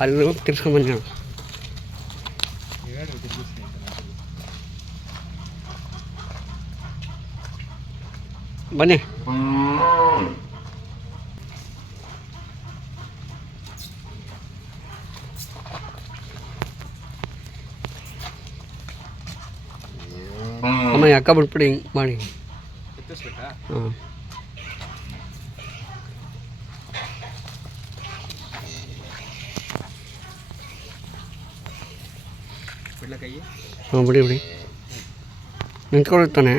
ಅಲ್ಲಿ ಹೋಗಿ ತಿರ್ಸ್ಕೊಂಬಂದಿ ಅಣ್ಣ ಬನ್ನಿ ಅಮ್ಮ ಅಕ್ಕ ಬಿಟ್ಬಿಡಿ ಹಿಂಗೆ ಮಾಡಿ ಎತ್ತಿಸ್ಬೇಕಾ ಹಾಂ ಬಿಡ್ಲ ಕೈ ಹಾಂ ಬಿಡಿ ಬಿಡಿ ನಿಂತ್ಕೊಂಡಿರ್ತಾನೆ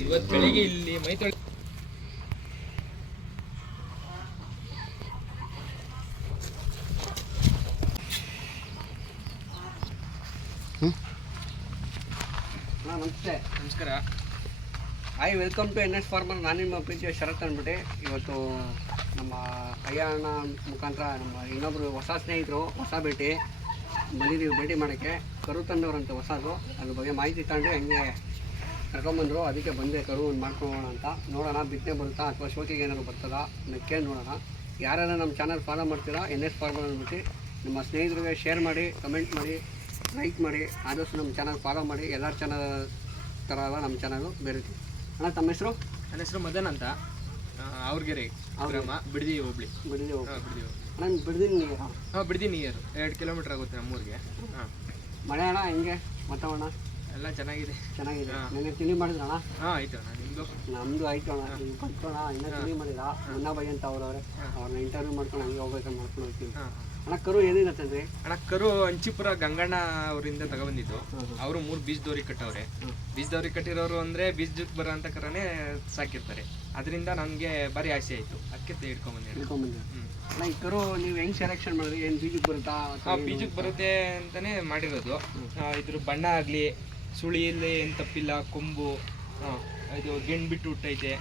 ಇವತ್ತು ಬೆಳಿಗ್ಗೆ ಇಲ್ಲಿ ಮೈ ತೊಳಿ hi welcome to N S farmer ನಾನು ನಿಮ್ಮ ಪ್ರೀತಿಯ ಶರತ್ ಅಂದ್ಬಿಟ್ಟು. ಇವತ್ತು ನಮ್ಮ ಕೈಯಾಣ ಮುಖಾಂತರ ನಮ್ಮ ಇನ್ನೊಬ್ಬರು ಹೊಸ ಸ್ನೇಹಿತರು, ಹೊಸ ಭೇಟಿ. ಬಂದಿದ್ದೀವಿ ಭೇಟಿ ಮಾಡೋಕ್ಕೆ. ಕರು ತಂದವರಂತ ಹೊಸದು. ಅದ್ರ ಬಗ್ಗೆ ಮಾಹಿತಿ ತಗೊಂಡು ಹೆಂಗೆ ಕರ್ಕೊಂಬಂದರು. ಅದಕ್ಕೆ ಬಂದೆ ಕರು ಒಂದು ಮಾಡ್ಕೊಳ್ಳೋಣ ಅಂತ. ನೋಡೋಣ, ಬಿತ್ತನೆ ಬರುತ್ತಾ ಅಥವಾ ಶೋಕಿಗೆ ಏನಾದ್ರು ಬರ್ತದಾ ಕೇಳಿ ನೋಡೋಣ. ಯಾರೆಲ್ಲ ನಮ್ಮ ಚಾನಲ್ ಫಾಲೋ ಮಾಡ್ತೀರಾ ಎನ್ ಎಸ್ ಫಾರ್ಮರ್ ಅಂದ್ಬಿಟ್ಟು ನಿಮ್ಮ ಸ್ನೇಹಿತರಿಗೆ ಶೇರ್ ಮಾಡಿ ಕಮೆಂಟ್ ಮಾಡಿ ಲೈಕ್ ಮಾಡಿ. ಆದಷ್ಟು ನಮ್ಮ ಚಾನಲ್ ಫಾಲೋ ಮಾಡಿ. ಎಲ್ಲರ ಚಾನಲ್ ಥರ ನಮ್ಮ ಚಾನಲು ಬೇರೆ ಅಣ್ಣ ತಮ್ಮ ಹೆಸರು? ನನ್ನ ಹೆಸರು ಮದನ್ ಅಂತ. ಅವ್ರಗೆರೆ ಗ್ರಾಮ ಬಿಡದಿ ಹೋಬ್ಳಿ. ಬಿಡದಿ ಬಿಡದಿ ಅಣ್ಣ ಬಿಡದಿ ಹಾಂ ಬಿಡದಿ ಇಯರ್ ಎರಡು ಕಿಲೋಮೀಟ್ರ್ ಆಗುತ್ತೆ ನಮ್ಮೂರಿಗೆ. ಹಾಂ. ಮಳೆ ಅಣ್ಣ ಹೆಂಗೆ? ವಾತಾವರಣ? ಎಲ್ಲ ಚೆನ್ನಾಗಿದೆ. ಚೆನ್ನಾಗಿದೆ. ನಿನ್ನೆ ತಿಳಿ ಮಾಡಿದ್ರ ಅಣ್ಣ? ಹಾಂ ಆಯ್ತು ಅಣ್ಣ. ನಿಮ್ಮದು ನಮ್ಮದು ಆಯ್ತು ಅಣ್ಣ. ನೀವು ಬಂತು ಅಣ್ಣ ಇನ್ನೂ ತಿಳಿ ಮಾಡಿಲ್ಲ ಅಣ್ಣ ಬೈ ಅಂತ ಅವ್ರವ್ರೆ. ಅವ್ರನ್ನ ಇಂಟರ್ವ್ಯೂ ಮಾಡ್ಕೊಂಡು ಹಂಗೆ ಹೋಗ್ಬೇಕಂತ ಮಾಡ್ಕೊಂಡು ಹೋಗ್ತೀವಿ ಹಾಂ. ಅಣ್ಣ ಕರು ತಂದ್ರಿ ಅಣ್ಣ ಕರು ಅಂಚಿಪುರ ಗಂಗಣ್ಣ ಅವರಿಂದ ತಗೊಬಂದಿದ್ದು. ಅವರು ಮೂರು ಬೀಜದವ್ರಿಗೆ ಕಟ್ಟವ್ರೆ. ಬೀಜ ದೋರಿ ಕಟ್ಟಿರೋರು ಅಂದ್ರೆ ಬೀಜಕ್ಕೆ ಬರೋ ಅಂತ ಕರನೇ ಸಾಕಿರ್ತಾರೆ. ಅದರಿಂದ ನನಗೆ ಭಾರಿ ಆಸೆ ಆಯಿತು. ಅದಕ್ಕೆ ಹ್ಞೂ ಅಣ್ಣ ಈ ಕರು ನೀವು ಹೆಂಗ್ ಸೆಲೆಕ್ಷನ್ ಮಾಡಿದ್ರಿ? ಏನು ಬೀಜಕ್ಕೆ ಬರುತ್ತಾ ಆ ಬೀಜಕ್ಕೆ ಬರುತ್ತೆ ಅಂತಾನೆ ಮಾಡಿರೋದು. ಇದ್ರ ಬಣ್ಣ ಆಗಲಿ ಸುಳಿಯಲ್ಲಿ ಏನು ತಪ್ಪಿಲ್ಲ ಕೊಂಬು ಇದು ಗೆಣ್ ಬಿಟ್ಟು ಹುಟ್ಟೈತೆ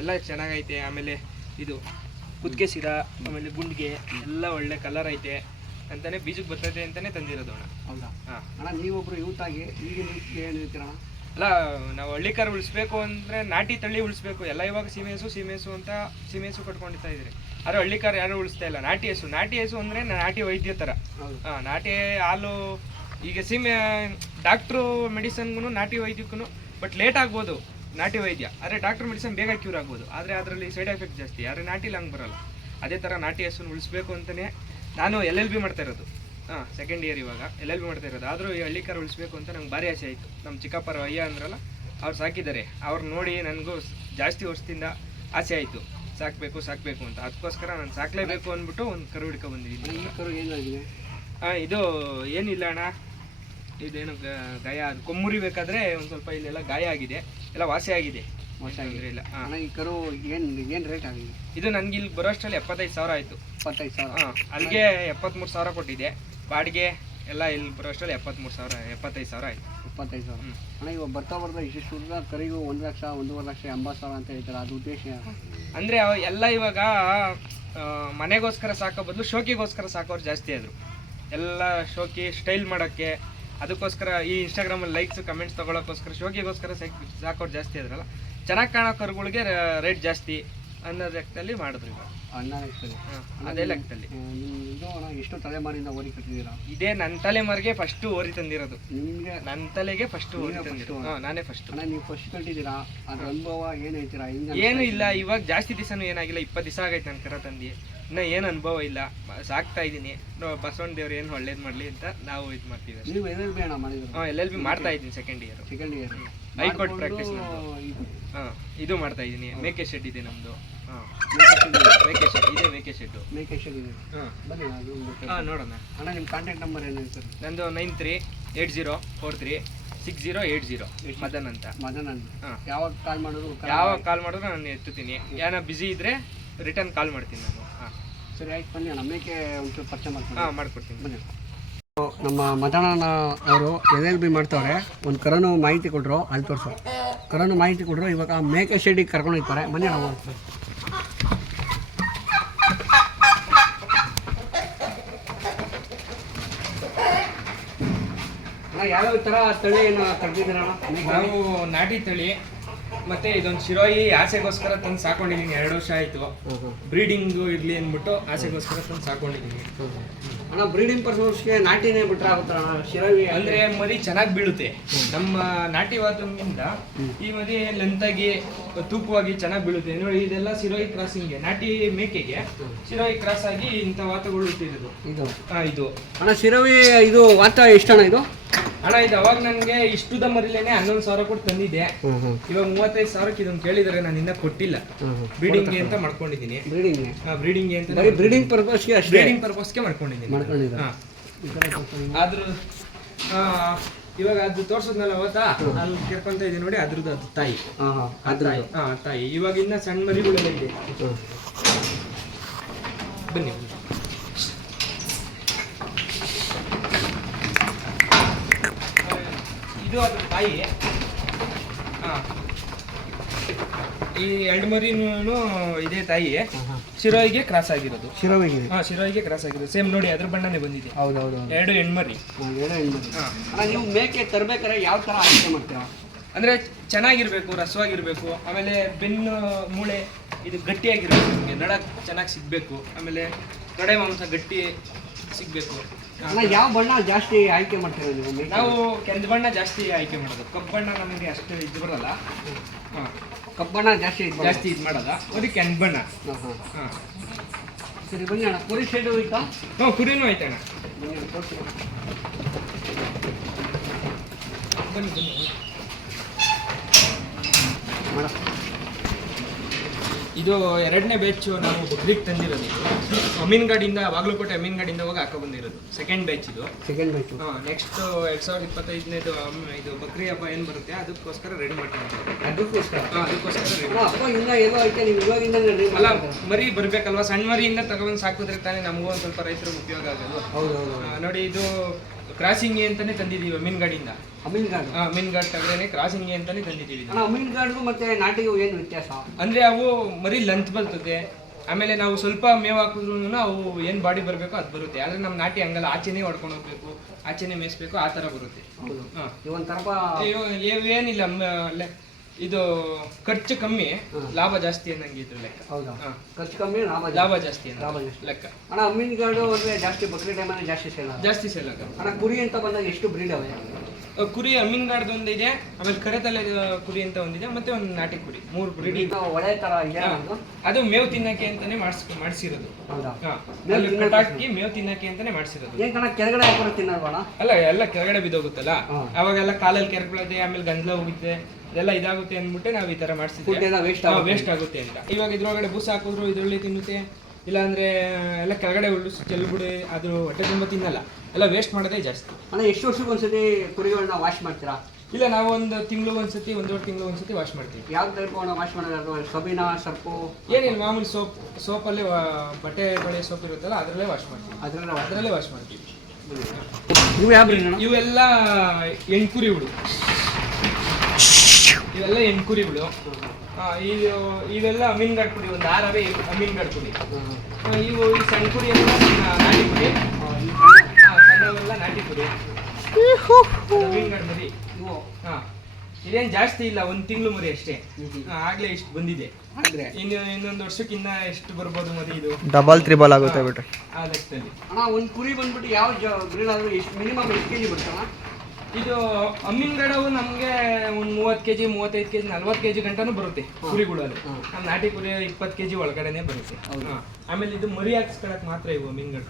ಎಲ್ಲ ಚೆನ್ನಾಗೈತೆ. ಆಮೇಲೆ ಇದು ಕುದ್ಕೆ ಸಿರ ಆಮೇಲೆ ಗುಂಡಿಗೆ ಎಲ್ಲ ಒಳ್ಳೆ ಕಲರ್ ಐತೆ ಅಂತಾನೆ ಬೀಜಕ್ಕೆ ಬರ್ತೈತೆ ಅಂತಾನೆ ತಂದಿರೋದು ಅಣ್ಣ. ಹೌದಾ? ಹಾಂ. ಅಣ್ಣ ನೀವೊಬ್ರು ಯೂತ್ ಆಗಿ ಈಗಿನ ಏನು ಅಲ್ಲ ನಾವು ಹಳ್ಳಿಕಾರ ಉಳಿಸ್ಬೇಕು ಅಂದರೆ ನಾಟಿ ತಳ್ಳಿ ಉಳಿಸ್ಬೇಕು. ಎಲ್ಲ ಇವಾಗ ಸೀಮೆಸು ಸೀಮೆಸು ಅಂತ ಸೀಮೆಸು ಕಟ್ಕೊಂಡಿರ್ತಾ ಇದ್ರಿ ಆದ್ರೆ ಹಳ್ಳಿಕಾರ ಯಾರು ಉಳಿಸ್ತಾ ಇಲ್ಲ. ನಾಟಿ ಹಸು ನಾಟಿ ಹಸು ಅಂದ್ರೆ ನಾಟಿ ವೈದ್ಯ ಆ, ನಾಟಿ ಹಾಲು ಈಗ ಸೀಮೆ ಡಾಕ್ಟ್ರು ಮೆಡಿಸನ್ಗೂ ನಾಟಿ ವೈದ್ಯಕ್ಕೂ ಬಟ್ ಲೇಟ್ ಆಗ್ಬೋದು. ನಾಟಿ ವೈದ್ಯ. ಆದರೆ ಡಾಕ್ಟರ್ ಮೆಡಿಸಿನ್ ಬೇಗ ಕ್ಯೂರ್ ಆಗ್ಬೋದು. ಆದರೆ ಅದರಲ್ಲಿ ಸೈಡ್ ಎಫೆಕ್ಟ್ ಜಾಸ್ತಿ. ಆದರೆ ನಾಟಿಲಿ ಹಂಗೆ ಬರಲ್ಲ. ಅದೇ ಥರ ನಾಟಿ ಹಸುನ ಉಳಿಸ್ಬೇಕು ಅಂತಲೇ ನಾನು ಎಲ್ ಎಲ್ ಬಿ ಮಾಡ್ತಾ ಇರೋದು. ಹಾಂ ಸೆಕೆಂಡ್ ಇಯರ್ ಇವಾಗ ಎಲ್ ಎಲ್ ಬಿ ಮಾಡ್ತಾ ಇರೋದು. ಆದರೂ ಈ ಹಳ್ಳಿಕಾರ ಉಳಿಸ್ಬೇಕು ಅಂತ ನಂಗೆ ಭಾರಿ ಆಸೆ ಆಯಿತು. ನಮ್ಮ ಚಿಕ್ಕಪ್ಪರ ಅಯ್ಯ ಅಂದ್ರಲ್ಲ ಅವ್ರು ಸಾಕಿದ್ದಾರೆ. ಅವ್ರು ನೋಡಿ ನನಗೂ ಜಾಸ್ತಿ ವರ್ಷದಿಂದ ಆಸೆ ಆಯಿತು. ಸಾಕಬೇಕು ಸಾಕಬೇಕು ಅಂತ. ಅದಕ್ಕೋಸ್ಕರ ನಾನು ಸಾಕಲೇಬೇಕು ಅಂದ್ಬಿಟ್ಟು ಒಂದು ಕರು ಹಿಡ್ಕೊ ಬಂದಿದ್ದೀನಿ. ಈ ಕರು ಏನಾಗಿದೆ? ಹಾಂ ಇದು ಏನಿಲ್ಲ ಅಣ್ಣ. ಇದೇನು ಗಾಯ. ಅದು ಕೊಮ್ಮುರಿಬೇಕಾದ್ರೆ ಒಂದು ಸ್ವಲ್ಪ ಇಲ್ಲೆಲ್ಲ ಗಾಯ ಆಗಿದೆ. ಎಲ್ಲ ವಾಸಿ ಇಲ್ಲ. ಹಾಂ. ಅಣ್ಣ ಈ ಕರು ಏನು ಏನು ರೇಟ್ ಆಗಿದೆ? ಇದು ನನಗೆ ಇಲ್ಲಿ ಬರೋಷ್ಟರಲ್ಲಿ ಎಪ್ಪತ್ತೈದು ಸಾವಿರ ಆಯಿತು. ಇಪ್ಪತ್ತೈದು ಸಾವಿರ. ಹಾಂ ಅಲ್ಲಿಗೆ ಎಪ್ಪತ್ತ್ಮೂರು ಸಾವಿರ ಕೊಟ್ಟಿದೆ. ಬಾಡಿಗೆ ಎಲ್ಲ ಇಲ್ಲಿ ಬರೋಷ್ಟರಲ್ಲಿ ಎಪ್ಪತ್ತ್ಮೂರು ಸಾವಿರ ಎಪ್ಪತ್ತೈದು ಸಾವಿರ ಆಯಿತು. ಇಪ್ಪತ್ತೈದು ಸಾವಿರ. ಅಣ್ಣ ಇವಾಗ ಬರ್ತಾ ಬರ್ತಾ ಇಷ್ಟು ಶುದ್ಧ ಕರಿಗೂ ಒಂದು ಲಕ್ಷ ಒಂದೂವರೆ ಲಕ್ಷ ಎಂಬತ್ತು ಸಾವಿರ ಅಂತ ಹೇಳ್ತಾರೆ. ಅದು ಉದ್ದೇಶ? ಅಂದರೆ ಎಲ್ಲ ಇವಾಗ ಮನೆಗೋಸ್ಕರ ಸಾಕೋ ಬದಲು ಶೋಕಿಗೋಸ್ಕರ ಸಾಕೋರು ಜಾಸ್ತಿ ಆದರು. ಎಲ್ಲ ಶೋಕಿ ಸ್ಟೈಲ್ ಮಾಡೋಕ್ಕೆ ಅದಕ್ಕೋಸ್ಕರ ಈ ಇನ್ಸ್ಟಾಗ್ರಾಮಲ್ಲಿ ಲೈಕ್ಸ್ ಕಮೆಂಟ್ಸ್ ತೊಗೊಳಕ್ಕೋಸ್ಕರ ಶೋಕಿಗೋಸ್ಕರ ಸೈಕ್ ಸಾಕೋರು ಜಾಸ್ತಿ ಆದ್ರಲ್ಲ, ಚೆನ್ನಾಗಿ ಕಾಣೋ ಕರುಗಳಿಗೆ ರೇಟ್ ಜಾಸ್ತಿ ಅನ್ನೋ ಲೆಕ್ಕದಲ್ಲಿ ಮಾಡಿದ್ರು ಇವಾಗ ಅಣ್ಣ ಹಾಂ ಅದೇ ಲೆಕ್ಕದಲ್ಲಿ. ಇದು ಎಷ್ಟು ತಲೆಮಾರಿಂದ ಓದಿ ಕಟ್ಟಿದ್ದೀರಾ? ಇದೇ ನನ್ನ ತಲೆಮಾರಿಗೆ ಫಸ್ಟ್ ಓರಿ ತಂದಿರೋದು. ನಿಮಗೆ ನನ್ನ ತಲೆಗೆ ಫಸ್ಟ್ ಓರಿ ತಂದಿರೋದು. ಹಾಂ ನಾನೇ ಫಸ್ಟು ಅಣ್ಣ ನೀವು ಫಸ್ಟ್ ಕಟ್ಟಿದ್ದೀರಾ? ಅದ್ರ ಅನುಭವ ಏನು ಹೇಳ್ತೀರಾ? ಹಿಂಗೆ ಏನು ಇಲ್ಲ ಇವಾಗ ಜಾಸ್ತಿ ದಿವಸನೂ ಏನಾಗಿಲ್ಲ ಇಪ್ಪತ್ತು ದಿವಸ ಆಗೈತೆ ನನ್ನ ಕರ ತಂದಿ. ಇನ್ನ ಏನು ಅನುಭವ ಇಲ್ಲ ಬ- ಸಾಕ್ತಾ ಇದ್ದೀನಿ. ಬಸವಣ್ಣ ದೇವ್ರು ಏನು ಒಳ್ಳೇದು ಮಾಡಲಿ ಅಂತ ನಾವು ಇದು ಮಾಡ್ತೀವಿ ನೀವು ಎಲ್ ಬಿ ಅಣ್ಣ ಮಾಡಿದ್ರು ಹಾಂ ಎಲ್ ಎಲ್ ಬಿ ಮಾಡ್ತಾ ಇದ್ದೀನಿ second year second year high court practice ಹಾಂ ಇದು ಮಾಡ್ತಾ ಇದ್ದೀನಿ. ಮೇಕೆ ಶೆಡ್ ಇದೆ ನಮ್ಮದು ಹಾಂ. ಮೇಕೆ ಶೆಡ್ ಇದೆ ಮೇಕೆ ಶೆಡ್ಡು ಮೇಕೆ ಶೆಡ್ ಇದೆ. ಹಾಂ. ಬನ್ನಿ ಅದು ಹಾಂ ನೋಡೋಣ. ಅಣ್ಣ ನಿಮ್ಮ ಕಾಂಟ್ಯಾಕ್ಟ್ ನಂಬರ್ ಏನು ಹೇಳ್ತಾರೆ ನಂದು nine three eight zero four three six zero eight zero Madan ಅಂತ. ಮದನ್ ಅಂತ. ಹಾಂ. ಯಾವಾಗ ಕಾಲ್ ಮಾಡಿದ್ರು ಯಾವಾಗ ಕಾಲ್ ಮಾಡಿದ್ರು ನಾನು ಎತ್ತುತ್ತೀನಿ. ಏನೋ ಬ್ಯುಸಿ ಇದ್ದರೆ ರಿಟರ್ನ್ ಕಾಲ್ ಮಾಡ್ತೀನಿ ನಾನು. ಹಾಂ. ಸರಿ ಆಯ್ತು ಬನ್ನಿ ಅಣ್ಣ. ಮೇಕೆ ಒಂಚೂರು ಪರಿಚಯ ಮಾಡ್ತೀನಿ ಹಾಂ ಮಾಡ್ಕೊಡ್ತೀನಿ. ಬನ್ನಿ ನಮ್ಮ ಮತಣ್ಣನ ಅವರು ಎಲ್ ಎಲ್ ಬಿ ಮಾಡ್ತವ್ರೆ. ಒಂದು ಕರೋನು ಮಾಹಿತಿ ಕೊಟ್ಟರು ಅಲ್ಲಿ ತೋರಿಸು. ಕರೋನು ಮಾಹಿತಿ ಕೊಟ್ಟರು ಇವಾಗ ಮೇಕೆ ಶೆಡ್ಡಿಗೆ ಕರ್ಕೊಂಡು ಹೋಗ್ತಾರೆ. ಮನೆ ನಾವು ಯಾವ್ಯಾವ ಥರ ತಳಿ ಏನು ಕರೆದಿದ್ದೀರಣ್ಣ ನಾವು ನಾಟಿ ತಳಿ ಮತ್ತೆ ಇದೊಂದು ಶಿರೋಯಿ ಆಸೆಗೋಸ್ಕರ ತಂದು ಸಾಕೊಂಡಿದ್ದೀನಿ ಎರಡು ವರ್ಷ ಆಯಿತು. ಬ್ರೀಡಿಂಗು ಇರಲಿ ಅಂದ್ಬಿಟ್ಟು ಆಸೆಗೋಸ್ಕರ ತಂದು ಸಾಕೊಂಡಿದ್ದೀನಿ ಅಣ್ಣ ಬ್ರೀಡಿಂಗ್ ಪರ್ಸನ್ಸ್ಗೆ ನಾಟಿನೇ ಬಿಟ್ರೆ ಆಗುತ್ತಾ ಅಣ್ಣ? ಶಿರವಿ ಅಂದ್ರೆ ಮರಿ ಚೆನ್ನಾಗಿ ಬೀಳುತ್ತೆ. ನಮ್ಮ ನಾಟಿ ವಾತದಿಂದ ಈ ಮರಿ ಲೆಂತಾಗಿ ತೂಕವಾಗಿ ಚೆನ್ನಾಗಿ ಬೀಳುತ್ತೆ. ನೋಡಿ ಇದೆಲ್ಲ ಸಿರೋಯಿ ಕ್ರಾಸಿಂಗ್ಗೆ ನಾಟಿ ಮೇಕೆಗೆ ಸಿರೋಯಿ ಕ್ರಾಸ್ ಆಗಿ ಇಂಥ ವಾತಗಳು ಹುಟ್ಟಿರೋದು. ಇದು. ಇದು. ಅಣ್ಣ ಶಿರವಿ ಇದು ವಾತ ಎಷ್ಟಣ್ಣ ಇದು? ಅಣ್ಣ ಇದು ಅವಾಗ ನನಗೆ ಇಷ್ಟುದ ಮರಿಲೇನೆ ಹನ್ನೊಂದು ಸಾವಿರ ಕೊಟ್ಟು ತಂದಿದ್ದೆ. ಇವಾಗ ಮೂವತ್ತೈದು ಸಾವಿರಕ್ಕೆ ಇದನ್ನ ಕೇಳಿದರೆ ನಾನು ಇನ್ನ ಕೊಟ್ಟಿಲ್ಲ. ಬ್ರೀಡಿಂಗ್ ಬ್ರೀಡಿಂಗ್ಗೆ ಅಂತ ಮಾಡ್ಕೊಂಡಿದ್ದೀನಿ. ಬ್ರೀಡಿಂಗ್ ಬ್ರೀಡಿಂಗ್ ಅಂತ ಬರೀ ಬ್ರೀಡಿಂಗ್ ಪರ್ಪಸ್ಗೆ ಅಷ್ಟೇ? ಬ್ರೀಡಿಂಗ್ ಪರ್ಪಸ್ಗೆ ಮಾಡ್ಕೊಂಡಿದ್ದೀನಿ. ಆದ್ರೂ ಆ, ಇವಾಗ ಅದು ತೋರ್ಸದ್ನಲ್ಲ ಅವತ್ತಾ ಅಲ್ಲಿ ಕೆರ್ಕೊಂತ ಇದೆ ನೋಡಿ ಅದ್ರದ್ದು ಅದು ತಾಯಿ. ತಾಯಿ. ಹಾ ತಾಯಿ. ಇವಾಗ ಇನ್ನ ಸಣ್ಣ ಮರಿಗಳೆಲ್ಲ ಇದೆ. ಬನ್ನಿ ಬನ್ನಿ. ಇದು ಅದ್ರ ತಾಯಿ ಹಾಂ. ಈ ಎರಡು ಮರಿನೂ ಇದೇ ತಾಯಿ. ಶಿರೋಯಿಗೆ ಕ್ರಾಸ್ ಆಗಿರೋದು. ಶಿರವಿಗೆ ಹಾ ಶಿರೋಯಿಗೆ ಕ್ರಾಸ್ ಆಗಿರೋದು. ಸೇಮ್ ನೋಡಿ ಅದ್ರ ಬಣ್ಣನೇ ಬಂದಿದೆ. ಹೌದು ಹೌದು. ಹೌದು ಎರಡು ಹೆಣ್ಮರಿ. ಹಾಂ ಏನೋ ಹಾಂ. ಅಣ್ಣ ನೀವು ಮೇಕೆ ತರ್ಬೇಕಾದ್ರೆ ಯಾವ ಥರ ಆಯ್ಕೆ ಮಾಡ್ತೀರಾ? ಅಂದ್ರೆ ಚೆನ್ನಾಗಿರ್ಬೇಕು ರಸವಾಗಿರ್ಬೇಕು. ಆಮೇಲೆ ಬೆನ್ನು ಮೂಳೆ ಇದು ಗಟ್ಟಿಯಾಗಿರ್ಬೇಕು ನಿಮಗೆ. ನಡ ಚೆನ್ನಾಗಿ ಸಿಗ್ಬೇಕು. ಆಮೇಲೆ ತೊಡೆ ಮಾಂಸ ಗಟ್ಟಿ ಸಿಗ್ಬೇಕು. ಅಣ್ಣ ಯಾವ ಬಣ್ಣ ಜಾಸ್ತಿ ಆಯ್ಕೆ ಮಾಡ್ತೀರಾ ನೀವು ನಾವು ಕೆಂದು ಬಣ್ಣ ಜಾಸ್ತಿ ಆಯ್ಕೆ ಮಾಡೋದು. ಕಪ್ಪು ಬಣ್ಣ ನಮಗೆ ಅಷ್ಟು ಇದು ಬರಲ್ಲ. ಕಪ್ಪು ಬಣ್ಣ ಜಾಸ್ತಿ ಜಾಸ್ತಿ ಇದು ಮಾಡಲ್ಲ. ಅದು ಕೆಂದು ಬಣ್ಣ. ಹಾಂ ಹಾಂ. ಹಾಂ. ಸರಿ ಬನ್ನಿ ಅಣ್ಣ. ಕುರಿ ಶೆಡ್ ಹೋಯ್ತಾ? ಹ್ಞೂ ಕುರಿನೂ ಬನ್ನಿ ಅಣ್ಣ, ತೋರ್ಸಿ. ಬನ್ನಿ ಬನ್ನಿ. ಮಾಡ ಇದು ಎರಡನೇ ಬ್ಯಾಚ್ ನಾವು ಬಕ್ರಿಗೆ ತಂದಿರೋದು ಅಮೀನ್ಗಡಿಂದ ಬಾಗಲಕೋಟೆ ಅಮೀನ್ಗಡಿಂದ ಹೋಗಿ ಹಾಕೋ ಬಂದಿರೋದು. ಸೆಕೆಂಡ್ ಬ್ಯಾಚ್ ಇದು. ಸೆಕೆಂಡ್ ಬೈಕು ನೆಕ್ಸ್ಟ್ ಎರಡ್ ಸಾವಿರದ ಇಪ್ಪತ್ತೈದನೇದು ಇದು ಬಕ್ರಿ ಹಬ್ಬ ಏನು ಬರುತ್ತೆ ಅದಕ್ಕೋಸ್ಕರ ರೆಡಿ ಮಾಡ್ತೀವಿ ಅದಕ್ಕೋಸ್ಕರ? ಹಾ, ಅದಕ್ಕೋಸ್ಕರ ಅಲ್ಲ ಮರಿ ಬರಬೇಕಲ್ವಾ? ಸಣ್ಣ ಮರಿಯಿಂದ ತಗೊಂಡು ಸಾಕಿದ್ರೆ ತಾನೇ ನಮಗೂ ಒಂದು ಸ್ವಲ್ಪ ರೈತರಿಗೆ ಉಪಯೋಗ ಆಗೋದು. ಹೌದು ಹೌದು ನೋಡಿ ಇದು ಕ್ರಾಸಿಂಗ್ ಅಂತಾನೆ ತಂದಿದ್ದೀವಿ ಮೀನ್ಗಾಡಿಂದ. ಅಮೀನ್ ಗಾರ್ಡ್ ಮೀನ್ಗಾಡ್ ತಗದೇನೆ ಕ್ರಾಸಿಂಗ್ ಅಂತಾನೆ ತಂದಿದ್ದೀವಿ. ಇದನ್ನ. ಅಣ್ಣ ಮತ್ತೆ ನಾಟಿಗೂ ಏನು ವ್ಯತ್ಯಾಸ? ಅಂದ್ರೆ ಅವು ಮರಿ ಲೆಂತ್ ಬರ್ತದೆ. ಆಮೇಲೆ ನಾವು ಸ್ವಲ್ಪ ಮೇವ್ ಹಾಕಿದ್ರು ಅವು ಏನ್ ಬಾಡಿ ಬರಬೇಕು ಅದು ಬರುತ್ತೆ. ಆದ್ರೆ ನಮ್ಮ ನಾಟಿ ಹಂಗಲ್ಲ. ಆಚೆನೇ ಹೊಡ್ಕೊಂಡು ಹೋಗ್ಬೇಕು. ಆಚೆನೇ ಮೇಯಿಸ್ಬೇಕು. ಆ ತರ ಬರುತ್ತೆ. ಹೌದು. ಹಾ. ಇವೊಂಥರಪ್ಪ ಅಯ್ಯೋ, ಇವ್ ಏನಿಲ್ಲ. ಮ- ಲೆ- ಇದು ಖರ್ಚು ಕಮ್ಮಿ ಲಾಭ ಜಾಸ್ತಿ ಅನ್ನಂಗೆ ಇದ್ರ ಲೆಕ್ಕ. ಹೌದಾ. ಖರ್ಚು ಕಮ್ಮಿ ಲಾಭ ಜಾಸ್ತಿ. ಲಾಭ ಜಾಸ್ತಿ ಲಾಭ ಜಾಸ್ತಿ. ಲೆಕ್ಕ. ಅಣ್ಣ ಅಮ್ಮಿನ ಗಾಡು ಅಂದ್ರೆ ಜಾಸ್ತಿ ಬಕ್ರಿ ಟೈಮಲ್ಲಿ ಜಾಸ್ತಿ ಸೇಲ್. ಜಾಸ್ತಿ ಸೇಲ್ ಆಗ ಅಣ್ಣ ಕುರಿ ಅಂತ ಬಂದಾಗ ಎಷ್ಟು ಬ್ರೀಡ್ ಅವೆ? ಕುರಿ ಅಮೀನ್ಗಾಡ್ದು ಒಂದಿದೆ ಆಮೇಲೆ ಕರೆತಲೆ ಕುರಿ ಅಂತ ಒಂದಿದೆ ಮತ್ತೆ ಒಂದು ನಾಟಿ ಕುರಿ ಮೂರು ಕುರಿ. ಒಳ್ಳೆ ತರ ಇದೆ ಅದು? ಮೇವು ತಿನ್ನಕ್ಕೆ ಅಂತಾನೆ ಮಾಡಿಸ್ ಮಾಡಿಸಿರೋದು. ಕಟಾಕಿ ಮೇವು ತಿನ್ನಕ್ಕೆ ಅಂತಾನೆ ಮಾಡಿಸಿರೋದು. ಕೆಳಗಡೆ ಹಾಕೋರು ತಿನ್ನಲ್ವಣ ಅಲ್ಲ ಎಲ್ಲ ಕೆಳಗಡೆ ಬಿದ್ದೋಗುತ್ತಲ್ಲ. ಅವಾಗೆಲ್ಲ ಕಾಲಲ್ಲಿ ಕೆರ್ಕೊಳ್ಳೋದೆ ಆಮೇಲೆ ಗಂಧ ಹೋಗುತ್ತೆ ಇದೆಲ್ಲ ಇದಾಗುತ್ತೆ ಅಂದ್ಬಿಟ್ಟು ನಾವು ಈ ತರ ಮಾಡಿಸಿದ್ವಿ ಎಲ್ಲ ವೇಸ್ಟ್ ಆಗುತ್ತೆ. ವೇಸ್ಟ್ ಆಗುತ್ತೆ ಅಂತ. ಇವಾಗ ಇದ್ರೊಳಗಡೆ ಬೂಸ್ ಹಾಕಿದ್ರು ಇದ್ರಲ್ಲಿ ತಿನ್ನುತ್ತೆ. ಇಲ್ಲಾಂದ್ರೆ ಎಲ್ಲ ಕೆಳಗಡೆ ಉಳ್ಳು ಚೆಲ್ಬಿಡಿ ಅದು ಹೊಟ್ಟೆ ತುಂಬ ತಿನ್ನಲ್ಲ. ಎಲ್ಲ ವೇಸ್ಟ್ ಮಾಡೋದೇ ಜಾಸ್ತಿ. ಅಣ್ಣ ಎಷ್ಟು ವರ್ಷಕ್ಕೆ ಒಂದ್ಸತಿ ಕುರಿಗಳನ್ನ ವಾಶ್ ಮಾಡ್ತೀರಾ? ಇಲ್ಲ ನಾವು ಒಂದು ತಿಂಗಳು ಒಂದ್ಸತಿ ಒಂದೂವರೆ ತಿಂಗಳು ಒಂದ್ಸತಿ ವಾಶ್ ಮಾಡ್ತೀವಿ. ಯಾವ ಟೈಪ್ ವಾಶ್ ಮಾಡೋದು? ಸಬೀನ ಸರ್ಪು? ಏನಿಲ್ಲ ಮಾಮೂಲಿ ಸೋಪ್ ಸೋಪಲ್ಲಿ ಬಟ್ಟೆ ಬಳೆ ಸೋಪ್ ಇರುತ್ತಲ್ಲ ಅದರಲ್ಲೇ ವಾಶ್ ಮಾಡ್ತೀವಿ. ಅದರಲ್ಲೇ ಅದರಲ್ಲೇ ವಾಶ್ ಮಾಡ್ತೀವಿ. ನೀವು ಯಾವ ಇವೆಲ್ಲ ಹೆಣ್ಕುರಿಗಳು ಇವೆಲ್ಲ ಹೆಣ್ಕುರಿಗಳು ಆ, ಇದು ಇವೆಲ್ಲ ಅಮೀನ್ಗಡ್ ಪುಡಿ ಒಂದು ಆರವೇ ಅಮೀನ್ಗಡ್ ಗಾಡ್ ಆ, ಇವು ಈ ಸಣ್ಣ ಪುಡಿ ಎಲ್ಲ ನಾಟಿ ಪುಡಿ ಆ, ಸಣ್ಣವೆಲ್ಲ ನಾಟಿ ಪುಡಿ ಅಮೀನ್ಗಡ್ ಮರಿ. ಹಾಂ ಹಾ. ಇದೇನ್ ಜಾಸ್ತಿ ಇಲ್ಲ ಒಂದ್ ತಿಂಗಳು ಮರಿ ಅಷ್ಟೇ. ಆಗ್ಲೇ ಇಷ್ಟು ಬಂದಿದೆ. ಅಂದ್ರೆ ಇನ್ನು ಇನ್ನೊಂದು ವರ್ಷಕ್ಕಿನ್ನ ಎಷ್ಟು ಬರ್ಬೋದು ಮರಿ ಇದು? ಡಬಲ್ ತ್ರಿಬಲ್ ಆಗುತ್ತೆ ಬಿಟ್ರೆ. ಆ ಲೆಕ್ಕದಲ್ಲಿ ಅಣ್ಣ ಒಂದು ಕುರಿ ಬಂದ್ಬಿಟ್ಟು ಯಾವ ಗ್ರಿಲ್ ಆದರೂ ಎಷ್ಟು ಮಿನಿಮಮ್ ಎಷ್ಟು ಕೆ ಜಿ ಬರ್ತಣ್ಣ? ಇದು ಅಮ್ಮಿನಗಡವು ನಮಗೆ ಒಂದು ಮೂವತ್ತು ಕೆಜಿ ಮೂವತ್ತೈದು ಕೆಜಿ ನಲ್ವತ್ತು ಕೆಜಿ ಗಂಟನೂ ಬರುತ್ತೆ ಕುರಿಗಳಲ್ಲಿ. ನಮ್ಮ ನಾಟಿ ಕುರಿ ಇಪ್ಪತ್ತು ಕೆಜಿ ಒಳಗಡೆನೆ ಬರುತ್ತೆ. ಆಮೇಲೆ ಇದು ಮರಿ ಹಾಕ್ಸ್ಕೊಳಕ್ ಮಾತ್ರ ಇವು ಮೀನ್ಗಡ್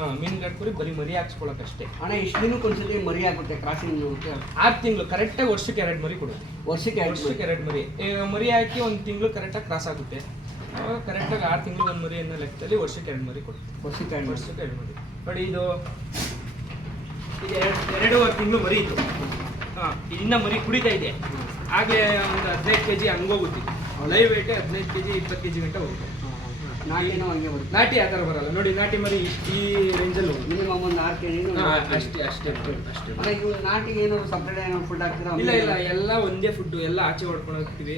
ಹಾ ಮೀನ್ಗಡ್ ಕುರಿ ಬರೀ ಮರಿ ಹಾಕ್ಸ್ಕೊಳಕ್ ಅಷ್ಟೇ. ಹಣ ಇಷ್ಟು ದಿನಕ್ಕೆ ಒಂದ್ಸತಿ ಮರಿ ಆಗುತ್ತೆ ಕ್ರಾಸಿಂಗ್ ಆರು ತಿಂಗಳು ಕರೆಕ್ಟಾಗಿ ವರ್ಷಕ್ಕೆ ಎರಡು ಮರಿ ಕೊಡುತ್ತೆ. ವರ್ಷಕ್ಕೆ ವರ್ಷಕ್ಕೆ ಎರಡು ಮರಿ. ಮರಿ ಹಾಕಿ ಒಂದು ತಿಂಗಳು ಕರೆಕ್ಟಾಗಿ ಕ್ರಾಸ್ ಆಗುತ್ತೆ. ಅವಾಗ ಕರೆಕ್ಟಾಗಿ ಆರು ತಿಂಗಳು ಒಂದು ಮರಿ ಅನ್ನೋ ಲೆಕ್ಕದಲ್ಲಿ ವರ್ಷಕ್ಕೆ ಎರಡು ಮರಿ ಕೊಡುತ್ತೆ. ವರ್ಷಕ್ಕೆ ಎರಡು ವರ್ಷಕ್ಕೆ ಎರಡು ಮರಿ. ನೋಡಿ ಇದು ಇದು ಎರಡೂವರೆ ತಿಂಗಳು ಮರಿ ಇತ್ತು ಹಾಂ ಇನ್ನ ಮರಿ ಕುಡಿತಾ ಇದೆ. ಹಾಗೆ ಒಂದು ಹದಿನೈದು ಕೆ ಜಿ ಹಂಗೋಗುತ್ತೆ ಲೈವ್ ವೇಟ್ ಹದಿನೈದು ಕೆ ಜಿ ಇಪ್ಪತ್ತು ಕೆ ಜಿ ಗಂಟೆ ಹೋಗುತ್ತೆ. ನಾಟಿನೂ ಹಂಗೆ ಬರುತ್ತೆ. ನಾಟಿ ಆ ಥರ ಬರಲ್ಲ. ನೋಡಿ ನಾಟಿ ಮರಿ ಇಷ್ಟು ಈ ರೇಂಜಲ್ಲಿ ಹೋಗುತ್ತೆ. ಮಿನಿಮಮ್ ಒಂದು ಆರು ಕೆ ಜಿ ಅಷ್ಟೇ ಅಷ್ಟೇ ಅಷ್ಟೇ ಅಣ್ಣ ಇವು ನಾಟಿಗೆ ಏನಾದ್ರು ಸಪ್ರೇಟ್ ಏನಾದ್ರು ಫುಡ್ ಹಾಕ್ತೀರಾ? ಇಲ್ಲ ಇಲ್ಲ ಎಲ್ಲ ಒಂದೇ ಫುಡ್ಡು ಎಲ್ಲ ಆಚೆ ಹೊಡ್ಕೊಂಡು ಹೋಗ್ತೀವಿ.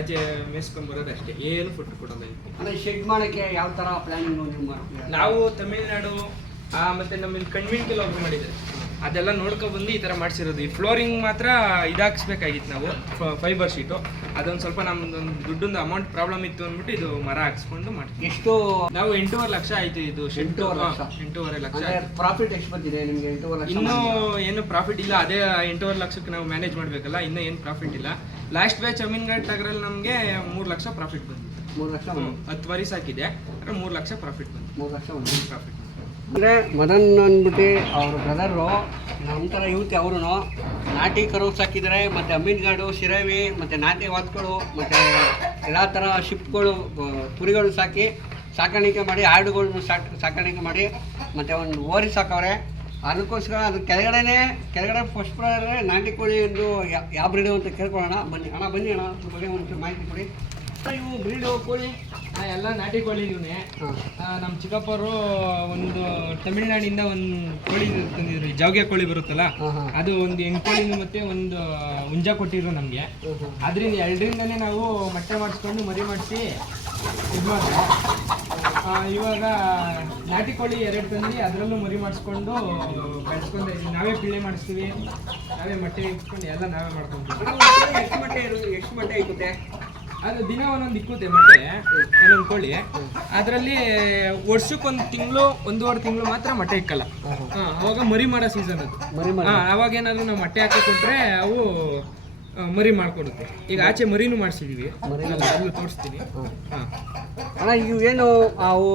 ಆಚೆ ಮೇಸ್ಕೊಂಡು ಬರೋದು ಅಷ್ಟೇ. ಏನು ಫುಡ್ ಕೊಡಲ್ಲ ಅಂದರೆ ಅಂದ್ರೆ ಶೆಡ್ ಮಾಡೋಕ್ಕೆ ಯಾವ ಥರ ಪ್ಲಾನಿಂಗ್ ನೀವು ಮಾಡ್ತೀರಾ? ನಾವು ತಮಿಳ್ನಾಡು ಮತ್ತು ನಮ್ಮಲ್ಲಿ ಕಣ್ವಿನ್ ಒಬ್ರು ಮಾಡಿದ್ದಾರೆ. ಅದೆಲ್ಲ ನೋಡ್ಕೊ ಬಂದು ಈ ತರ ಮಾಡ್ಸಿರೋದು. ಈ ಫ್ಲೋರಿಂಗ್ ಮಾತ್ರ ಇದಾಕ್ಸ್ಬೇಕಾಗಿತ್ತು ನಾವು ಫೈಬರ್ ಶೀಟು ಅದೊಂದು ಸ್ವಲ್ಪ ನಮ್ದು ದುಡ್ಡೊಂದು ಅಮೌಂಟ್ ಪ್ರಾಬ್ಲಮ್ ಇತ್ತು ಅಂದ್ಬಿಟ್ಟು ಇದು ಮರ ಹಾಕ್ಸ್ಕೊಂಡು ಮಾಡ್ತೀವಿ ಎಷ್ಟು? ನಾವು ಎಂಟೂವರೆ ಲಕ್ಷ ಆಯ್ತು ಇದು ಶೆಡ್ ಎಂಟೂವರೆ ಲಕ್ಷ. ಪ್ರಾಫಿಟ್ ಎಷ್ಟು ಬಂದಿದೆ ನಿಮ್ಗೆ ಎಂಟೂವರೆ ಲಕ್ಷ ಇನ್ನೂ. ಏನು ಪ್ರಾಫಿಟ್ ಇಲ್ಲ. ಅದೇ ಎಂಟೂವರೆ ಲಕ್ಷಕ್ಕೆ ನಾವು ಮ್ಯಾನೇಜ್ ಮಾಡಬೇಕಲ್ಲ ಇನ್ನೂ ಏನು ಪ್ರಾಫಿಟ್ ಇಲ್ಲ. ಲಾಸ್ಟ್ ಬ್ಯಾಚ್ ಅಮೀನ್ ಘಾಟ್ ಟಗರಲ್ಲಿ ನಮಗೆ ಮೂರು ಲಕ್ಷ ಪ್ರಾಫಿಟ್ ಬಂದಿದೆ. ಮೂರು ಲಕ್ಷ ಹತ್ತು ವರಿ ಸಾಕಿದೆ. ಅಂದ್ರೆ ಮೂರು ಲಕ್ಷ ಪ್ರಾಫಿಟ್ ಬಂದಿದೆ. ಮೂರು ಲಕ್ಷ ಪ್ರಾಫಿಟ್ ಅಂದರೆ ಮದನ್ ಅಂದ್ಬಿಟ್ಟು ಅವ್ರ ಬ್ರದರು ನಮ್ಮ ಥರ ಯುವತಿ ಅವರು ನಾಟಿ ಕರು ಸಾಕಿದರೆ ಮತ್ತು ಅಮೀನ್ಗಾಡು, ಶಿರವಿ, ಮತ್ತು ನಾಟಿ ವಾತ್ಗಳು ಮತ್ತು ಎಲ್ಲ ಥರ ಶಿಪ್ಗಳು ಕುರಿಗಳು ಸಾಕಿ ಸಾಕಾಣಿಕೆ ಮಾಡಿ ಆಡುಗಳನ್ನು ಸಾಕ್, ಸಾಕಾಣಿಕೆ ಮಾಡಿ, ಮತ್ತು ಒಂದು ಓರಿ ಸಾಕವ್ರೆ. ಅದಕ್ಕೋಸ್ಕರ ಅದು ಕೆಳಗಡೆನೇ, ಕೆಳಗಡೆ ಫಸ್ಟ್ ನಾಟಿ ಕೋಳಿ ಎಂದು ಯಾವ ಬ್ರೀಡು ಅಂತ ಕೇಳ್ಕೊಳ್ಳೋಣ. ಬನ್ನಿ ಅಣ್ಣ ಬನ್ನಿ ಅಣ್ಣ ಬಗ್ಗೆ ಒಂದು ಮಾಹಿತಿ ಕೊಡಿ. ಇವು ಬ್ರೀಡು ಕೋಳಿ ಎಲ್ಲ ನಾಟಿ ಕೋಳಿ ಇವನೇ ನಮ್ಮ ಚಿಕ್ಕಪ್ಪರು ಒಂದು ತಮಿಳ್ನಾಡಿಂದ ಒಂದು ಕೋಳಿ ತಂದಿದ್ರು. ಈ ಜಾವ್ಗೆ ಕೋಳಿ ಬರುತ್ತಲ್ಲ? ಅದು ಒಂದು ಹೆಣ್ಕೋಳಿನ ಮತ್ತೆ ಒಂದು ಹುಂಜ ಕೊಟ್ಟಿದ್ರು ನಮಗೆ. ಅದರಿಂದ ಎರಡರಿಂದನೇ ನಾವು ಮೊಟ್ಟೆ ಮಾಡಿಸ್ಕೊಂಡು ಮರಿ ಮಾಡಿಸಿ ಇದು ಮಾಡಿದೆ. ಇವಾಗ ನಾಟಿ ಕೋಳಿ ಎರಡು ತಂದು ಅದರಲ್ಲೂ ಮರಿ ಮಾಡಿಸ್ಕೊಂಡು ಬೆಳೆಸ್ಕೊಂಡು ಇದೀವಿ. ನಾವೇ ಪಿಳ್ಳೆ ಮಾಡಿಸ್ತೀವಿ. ನಾವೇ ಮೊಟ್ಟೆ ಇಟ್ಕೊಂಡು ಎಲ್ಲ ನಾವೇ ಮಾಡ್ಕೊಂತೀವಿ. ಎಷ್ಟು ಮಟ್ಟೆ ಇರೋದು ಎಷ್ಟು ಮಟ್ಟೆ ಇರುತ್ತೆ ಅದು ದಿನ ಒಂದೊಂದು ಇಕ್ಕುತ್ತೆ ಮೊಟ್ಟೆ ಒಂದೊಂದು ಕೋಳಿ. ಅದರಲ್ಲಿ ವರ್ಷಕ್ಕೊಂದು ತಿಂಗಳು ಒಂದೂವರೆ ತಿಂಗಳು ಮಾತ್ರ ಮೊಟ್ಟೆ ಇಕ್ಕಲ್ಲ. ಅವಾಗ ಮರಿ ಮಾಡೋ ಸೀಸನ್ ಅದು. ಅವಾಗ ಏನಾದ್ರು ನಾವು ಮೊಟ್ಟೆ ಹಾಕಿಕೊಟ್ರೆ ಅವು ಮರಿ ಮಾಡ್ಕೊಡುತ್ತೆ. ಈಗ ಆಚೆ ಮರಿನೂ ಮಾಡಿಸಿದೀವಿ. ತೋರಿಸ್ತೀನಿ. ಅಣ್ಣ ಇವು ಏನು ಅವು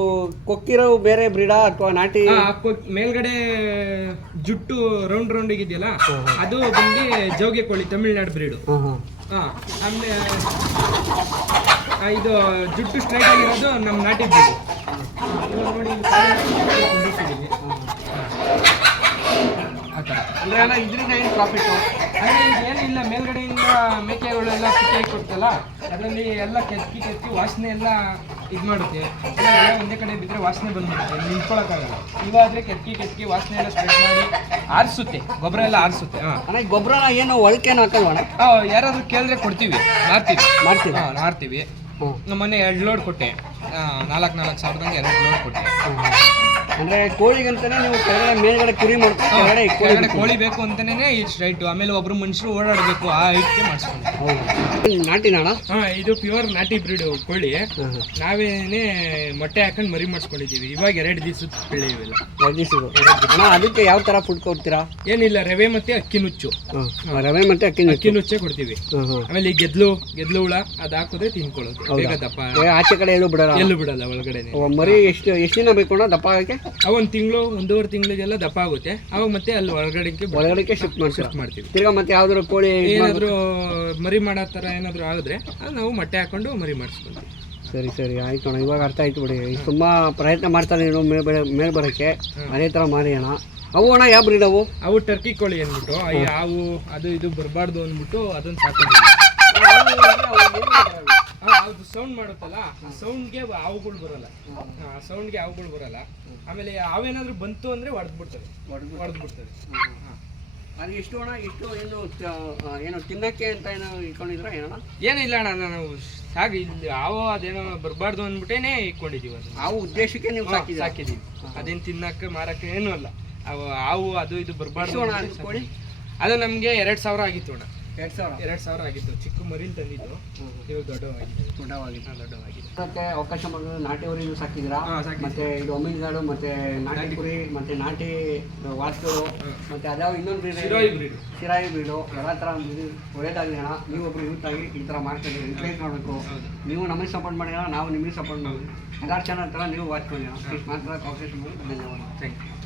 ಕೊಕ್ಕಿರೋ ಬೇರೆ ಬ್ರೀಡಾ ಅಥವಾ ನಾಟಿ? ಮೇಲ್ಗಡೆ ಜುಟ್ಟು ರೌಂಡ್ ರೌಂಡ್ ಇದೆಯಲ್ಲ ಅದು ಬಂದು ಜೋಗೆ ಕೋಳಿ ತಮಿಳ್ನಾಡು ಬ್ರೀಡು. ಹಾಂ ಆಮೇಲೆ ಇದು ಜುಟ್ಟು ಸ್ಟ್ರೈಟ್ ಆಗಿರೋದು ನಮ್ಮ ನಾಟಿ ಬ್ರೀಡು ನೋಡಿ. ಆ ಥರ ಅಂದರೆ ಅಣ್ಣ ಇದರಿಂದ ಏನು ಪ್ರಾಫಿಟ್ಟು ಅಂದ್ರೆ ಈಗ ಏನಿಲ್ಲ ಮೇಲ್ಗಡೆಯಿಂದ ಮೇಕೆಗಳೆಲ್ಲ ಕಿತ್ತಾಗಿ ಕೊಡ್ತಲ್ಲ ಅದರಲ್ಲಿ ಎಲ್ಲ ಕೆತ್ತಿ ಕೆತ್ತಿ ವಾಸನೆ ಎಲ್ಲ ಇದು ಮಾಡುತ್ತೆ. ಒಂದೇ ಕಡೆ ಬಿದ್ದರೆ ವಾಸನೆ ಬಂದ್ಬಿಡುತ್ತೆ ನಿಂತ್ಕೊಳಕ್ಕಾಗಲ್ಲ. ಇವಾದರೆ ಕೆತ್ತಿ ಕೆತ್ತಿ ವಾಸನೆ ಎಲ್ಲ ಸ್ಪ್ರೆಡ್ ಮಾಡಿ ಆರಿಸುತ್ತೆ ಗೊಬ್ಬರ ಎಲ್ಲ ಆರಿಸುತ್ತೆ ಹಾಂ. ಅಣ್ಣ ಗೊಬ್ಬರನ ಏನು ಒಳಕೇನು ಹಾಕಲ್ವ ಅಣ್ಣ? ಯಾರಾದ್ರೂ ಕೇಳಿದ್ರೆ ಕೊಡ್ತೀವಿ ಮಾರ್ತೀವಿ. ಮಾಡ್ತೀವಿ ಹಾಂ ಮಾರ್ತೀವಿ. ಹ್ಞೂ ನಮ್ಮ ಮನೆ ಎರಡು ಲೋಡ್ ಕೊಟ್ಟೆ. ನಾಲ್ಕು ನಾಲ್ಕು ಸಾವಿರದಂಗೆ ಎರಡು ಲೋಡ್ ಕೊಟ್ಟೆ. ಅಂದರೆ ಕೋಳಿಗಂತಾನೆ ನೀವು ಕೆಳಗಡೆ ಮೇಲ್ಗಡೆ ಕುರಿ ಮಾಡ್ಕೊಂಡು ಕೆಳಗಡೆ ಈ ಕೋಳಿ ಕೆಳಗಡೆ ಕೋಳಿ ಬೇಕು ಅಂತಾನೆ ಈ ಸ್ಟ್ರೈಟ್ ಆಮೇಲೆ ಒಬ್ರು ಮನುಷ್ಯರು ಓಡಾಡಬೇಕು ಆ ಹೈಟ್ಗೆ ಮಾಡಿಸ್ಕೊಂಡು ಹೌದು. ನಾಣ? ಹಾ ಇದು ಪ್ಯೂರ್ ನಾಟಿ ಬ್ರೀಡ್ ಕೋಳಿ. ನಾವೇನೆ ಮೊಟ್ಟೆ ಹಾಕೊಂಡು ಮರಿ ಮಾಡಿಸ್ಕೊಂಡಿದ್ದೀವಿ. ಇವಾಗ ಎರಡು ದಿವಸದ ಬೆಳೆ ಇವೆಲ್ಲ. ಅಣ್ಣ ಅದಕ್ಕೆ ಯಾವ ತರ ಫುಡ್ ಕೊಡ್ತೀರಾ? ಏನಿಲ್ಲ ರವೆ ಮತ್ತೆ ಅಕ್ಕಿ ನುಚ್ಚು. ಹಾಂ ರವೆ ಮತ್ತೆ ಅಕ್ಕಿ ಅಕ್ಕಿ ನುಚ್ಚೆ ಕೊಡ್ತೀವಿ. ಆಮೇಲೆ ಈ ಗೆದ್ಲು ಗೆದ್ಲು ಹುಳ ಅದ್ ಹಾಕಿದ್ರೆ ತಿನ್ಕೊಳ್ಳೋದು. ಬೇಗ ದಪ್ಪ ಏ, ಆಚೆ ಕಡೆ ಎಲ್ಲೂ ಬಿಡಲ್ಲ? ಎಲ್ಲೂ ಬಿಡಲ್ಲ ಒಳಗಡೆ ಮರಿ ಎಷ್ಟು ಎಷ್ಟು ದಿನ ಬೇಕು ಅಣ್ಣ ದಪ್ಪ ಆಗಕ್ಕೆ? ಅವ ಒಂದು ತಿಂಗಳು ಒಂದೂವರೆ ತಿಂಗಳಿಗೆಲ್ಲ ದಪ್ಪ ಆಗುತ್ತೆ. ಅವಾಗ ಮತ್ತೆ ಅಲ್ಲಿ ಒಳಗಡೆಗೆ ಒಳಗಡೆ ಶಿಫ್ಟ್ ಮಾಡಿ ಶಿಫ್ಟ್ ಮಾಡ್ತೀವಿ. ತಿರ್ಗಾ ಮತ್ತೆ ಯಾವ್ದಾದ್ರು ಕೋಳಿ ಏನಾದರೂ ಮರಿ ಮಾಡೋ ಥರ ಏನಾದರೂ ಆಗಿದ್ರೆ ಅದು ನಾವು ಮೊಟ್ಟೆ ಹಾಕೊಂಡು ಮರಿ ಮಾಡಿಸ್ಕೊಂತೀವಿ. ಸರಿ ಸರಿ ಆಯ್ತು ಅಣ್ಣ ಇವಾಗ ಅರ್ಥ ಆಯ್ತು ಬಿಡಿ. ಈಗ ತುಂಬ ಪ್ರಯತ್ನ ಮಾಡ್ತಾನೆ ನೀನು ಮೇಲ್ ಬೆಳೆ ಮೇಲ್ ಬರೋಕ್ಕೆ. ಅದೇ ಥರ ಮಾರಿ ಅಣ್ಣ. ಅವು ಅಣ್ಣ ಯಾವ ಬ್ರೀಡ್ ಅವು? ಅವು ಟರ್ಕಿ ಕೋಳಿ ಅಂದ್ಬಿಟ್ಟು ಹಾವು ಅದು ಇದು ಬರಬಾರ್ದು ಅಂದ್ಬಿಟ್ಟು ಅದನ್ನು ಸಾಕು ಸೌಂಡ್ ಮಾಡುತ್ತಲ್ಲ ಆ ಸೌಂಡ್ಗೆ ಹಾವುಗಳು ಬರಲ್ಲ. ಆ ಸೌಂಡ್ಗೆ ಹಾವುಗಳು ಬರಲ್ಲ. ಆಮೇಲೆ ಹಾವೇನಾದ್ರೂ ಬಂತು ಅಂದ್ರೆ ಹೊಡೆದು ಬಿಡ್ತದೆ ಹೊಡೆದು ಬಿಡ್ತದೆ ಅದು ಎಷ್ಟು ಅಣ್ಣ ಎಷ್ಟು ಏನು ಏನು ತಿನ್ನಕ್ಕೆ ಅಂತ ಏನೋ ಇಟ್ಕೊಂಡಿದ್ರ ಏನಣ್ಣ ಏನಿಲ್ಲ ಅಣ್ಣ ನಾನು ಸಾಕು ಇಲ್ಲಿ ಹಾವು ಅದೇನೋ ಬರಬಾರ್ದು ಅಂದ್ಬಿಟ್ಟೇನೆ ಇಟ್ಕೊಂಡಿದೀವಿ ಹಾವು ಆ ಉದ್ದೇಶಕ್ಕೆ ನೀವು ಸಾಕಿ ಸಾಕಿದೀವಿ ಅದೇನು ತಿನ್ನಕ್ಕೆ ಮಾರಕ್ಕೆ ಏನೂ ಅಲ್ಲ. ಅವು ಹಾವು ಅದು ಇದು ಬರಬಾರ್ದು ಅಣ್ಣ ಅದು ಅದು ನಮಗೆ ಎರಡು ಸಾವಿರ ಆಗಿತ್ತು ಅಣ್ಣ. ಎರಡು ಸಾವಿರ? ಎರಡು ಸಾವಿರ ಆಗಿತ್ತು. ಚಿಕ್ಕ ಮರಿ ತಂದಿದ್ದು. ಇವಾಗ ದೊಡ್ಡವಾಗಿದೆ ದೊಡ್ಡವಾಗಿದೆ ದೊಡ್ಡವಾಗಿದೆ ಅದಕ್ಕೆ ಅವಕಾಶ ಮಾಡಿದ್ರೆ ನಾಟಿ ಊರಿಗೂ ಸಾಕಿದ್ದೀರಾ? ಮತ್ತೆ ಇದು ಅಮೀನ್ಗಾಡು ಮತ್ತೆ ನಾಟಿ ಕುರಿ ಮತ್ತೆ ನಾಟಿ ವಾಸ್ಗಳು ಮತ್ತೆ ಅದ್ಯಾವ ಇನ್ನೊಂದು ಬ್ರೀಡ್ ಶಿರಾಯಿ ಬ್ರೀಡ್ ಸಿರಾಯಿ ಬೀಡು ಎಲ್ಲ ಥರ ಒಳ್ಳೇದಾಗಲಿ ಅಣ್ಣ. ನೀವು ಒಬ್ರು ಯೂತ್ ಆಗಿ ಈ ಥರ ಮಾಡ್ಕೊಂಡು ಎನ್ಕರೇಜ್ ಮಾಡಬೇಕು. ನೀವು ನಮಗೆ ಸಪೋರ್ಟ್ ಮಾಡಿ ನಾವು ನಿಮಗೆ ಸಪೋರ್ಟ್ ಮಾಡಿ ಎಲ್ಲ ಚೆನ್ನಾಗಿ ಥರ ನೀವು ವಾಚ್ ಮಾಡಿ ಮಾತ್ರ ಮಾಡಿ ಧನ್ಯವಾದ ಥ್ಯಾಂಕ್ ಯು